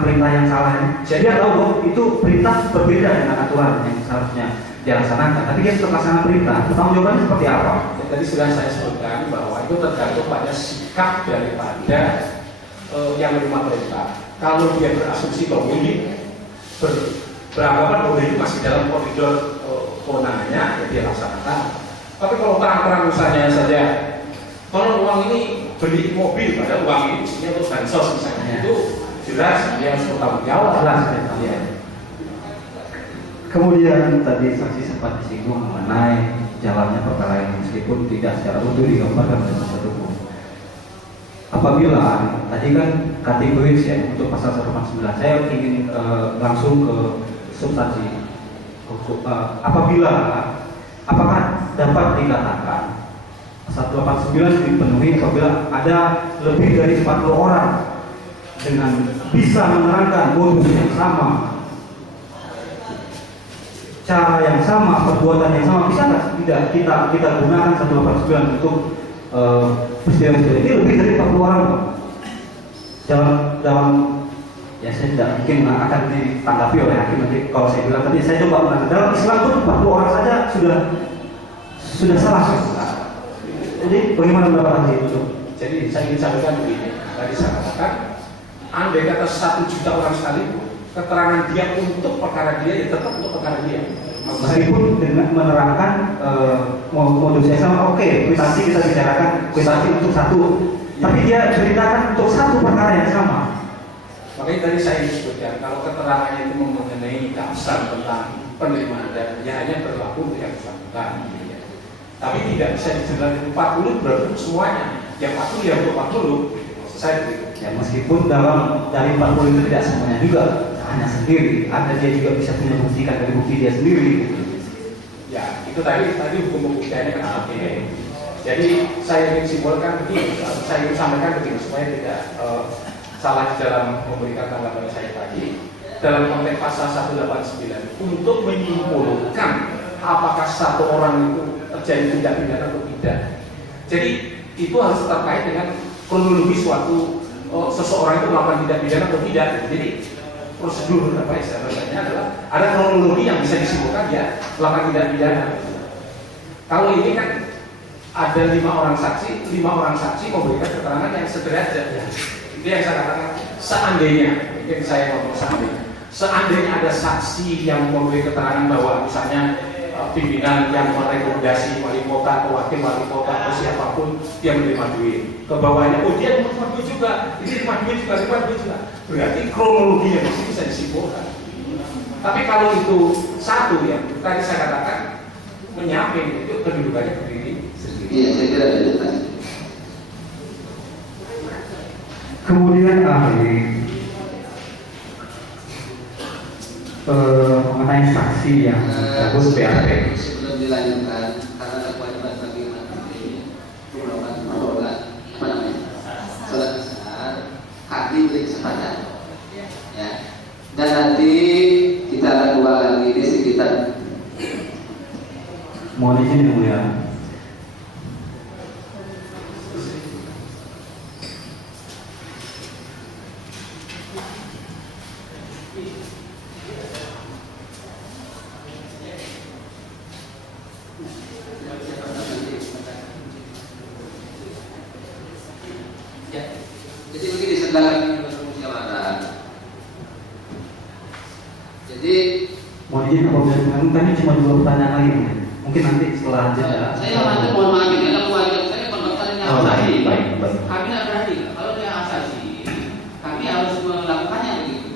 perintah yang salah. Jadi dia tahu bahwa itu perintah berbeda dengan aturan yang seharusnya dilaksanakan, tapi dia tetap laksanakan perintah. Pertanggung jawabannya seperti apa? Ya, tadi sudah saya sebutkan bahwa itu tergantung pada sikap daripada yang menerima perintah. Kalau dia berasumsi bahwa ini beranggapan bahwa ini masih dalam koridor kewenangannya, ya dia laksanakan. Tapi kalau terang-terang misalnya saja, kalau uang ini beli mobil, padahal uang ini mestinya untuk bansos misalnya, itu jelas dia harus bertanggung jawab. Jelas ya. Kemudian tadi saksi sempat disinggung mengenai jalannya perkara ini meskipun tidak secara utuh digambarkan oleh penasihat hukum. Apabila tadi kan kategoris ya untuk pasal 149, saya ingin langsung ke substansi. Apabila apakah dapat dikatakan 189 dipenuhi apabila ada lebih dari 40 orang dengan bisa menerangkan modus yang sama, cara yang sama, perbuatan yang sama, bisa nggak tidak kita gunakan 189 untuk peristiwa ini lebih dari 40 orang dalam ya saya tidak mungkin akan ditanggapi oleh hakim nanti kalau saya bilang tadi saya coba menanggapi dalam Islam pun 40 orang saja sudah salah. Jadi bagaimana pendapat itu? Jadi saya ingin sampaikan begini, tadi saya katakan andai kata 1 juta orang sekalipun keterangan dia untuk perkara dia ya tetap untuk perkara dia. Meskipun dengan menerangkan modus yang sama, oke, kwitansi kita bicarakan kwitansi untuk satu, tapi dia ceritakan untuk satu perkara yang sama. Makanya tadi saya disebutkan kalau keterangannya itu mengenai dasar tentang penerimaan dan ya hanya berlaku untuk yang bersangkutan. Tapi tidak bisa dijelaskan 40 berarti semuanya. Yang 40 ya untuk 40 selesai begitu. Ya meskipun dari 40 itu tidak semuanya juga hanya sendiri, ada dia juga bisa punya buktikan dari bukti dia sendiri. Ya itu tadi hukum pembuktiannya kan seperti. Jadi saya ingin simpulkan begini, saya ingin sampaikan begini supaya tidak salah dalam memberikan tanggapan saya tadi dalam konteks pasal 189 untuk menyimpulkan apakah satu orang itu terjadi tindak pidana atau tidak. Jadi itu harus terkait dengan kronologi suatu seseorang itu melakukan tindak pidana atau tidak. Jadi prosedur apa istilahnya adalah ada kronologi yang bisa disimpulkan ya melakukan tindak pidana. Kalau ini kan ada 5 orang saksi memberikan keterangan yang sederajat ya. Itu yang saya katakan seandainya, mungkin saya ngomong seandainya ada saksi yang memberi keterangan bahwa misalnya pimpinan yang merekomendasi wali kota atau wakil wali kota atau siapapun dia menerima duit ke bawahnya, oh dia menerima duit juga, ini menerima duit juga, berarti kronologinya mesti bisa disimpulkan. Tapi kalau itu satu ya, tadi saya katakan menyamping itu kedudukannya berdiri sendiri. Iya, saya kira itu tadi. Kemudian ahli mengenai saksi yang bagus BAP. Sebelum dilanjutkan, karena ada kewajiban bagi umat ini melakukan sholat, sholat besar, hak diberi kesempatan, ya. Dan nanti kita akan buka lagi di sekitar. Mohon izin yang mulia. Jadi begini setelah musyawarah. Jadi Mohon izin apabila tadi cuma 2 pertanyaan lagi mungkin nanti setelah jeda. saya nanti mohon maaf ini adalah kewajiban saya pendaftarannya asasi. Baik. Kami tidak berani kalau dia asasi, kami harus melakukannya begitu.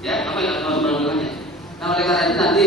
Ya, apa yang harus melakukannya? Nah oleh karena itu nanti